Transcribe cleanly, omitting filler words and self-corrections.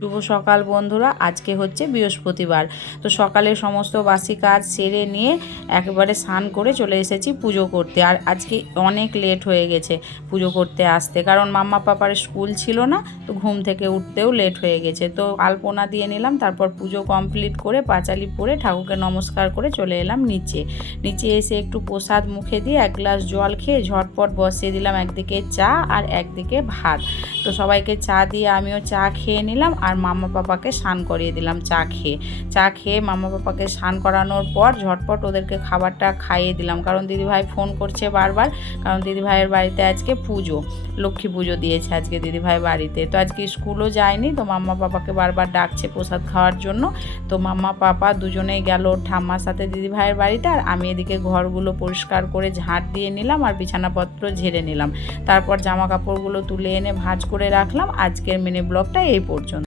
শুভ সকাল বন্ধুরা। আজকে হচ্ছে বৃহস্পতিবার। তো সকালে সমস্ত বাসি কাজ সেরে নিয়ে একেবারে স্নান করে চলে এসেছি পুজো করতে। আর আজকে অনেক লেট হয়ে গেছে পুজো করতে আসতে, কারণ মাম্মা পাপার স্কুল ছিল না, তো ঘুম থেকে উঠতেও লেট হয়ে গেছে। তো আলপনা দিয়ে নিলাম, তারপর পুজো কমপ্লিট করে পাঁচালি পরে ঠাকুরকে নমস্কার করে চলে এলাম নিচে। নিচে এসে একটু প্রসাদ মুখে দিয়ে এক গ্লাস জল খেয়ে ঝটপট বসিয়ে দিলাম একদিকে চা আর একদিকে ভাত। তো সবাইকে চা দিয়ে আমিও চা খেয়ে নিলাম আর মাম্মা পাপাকে স্নান করিয়ে দিলাম চা খেয়ে মাম্মা পাপাকে স্নান করানোর পর ঝটপট ওদেরকে খাবারটা খাইয়ে দিলাম, কারণ দিদিভাই ফোন করছে বারবার, কারণ দিদিভাইয়ের বাড়িতে আজকে পুজো, লক্ষ্মী পুজো দিয়েছে আজকে দিদিভাই বাড়িতে। তো আজকে স্কুলও যায়নি, তো মাম্মা পাপাকে বারবার ডাকছে প্রসাদ খাওয়ার জন্য। তো মাম্মা পাপা দুজনেই গেল ঠাম্মার সাথে দিদিভাইয়ের বাড়িতে, আর আমি এদিকে ঘরগুলো পরিষ্কার করে ঝাঁট দিয়ে নিলাম আর বিছানাপত্র ঝেড়ে নিলাম। তারপর জামা কাপড়গুলো তুলে এনে ভাঁজ করে রাখলাম। আজকের মিনি ব্লগটা এই পর্যন্ত।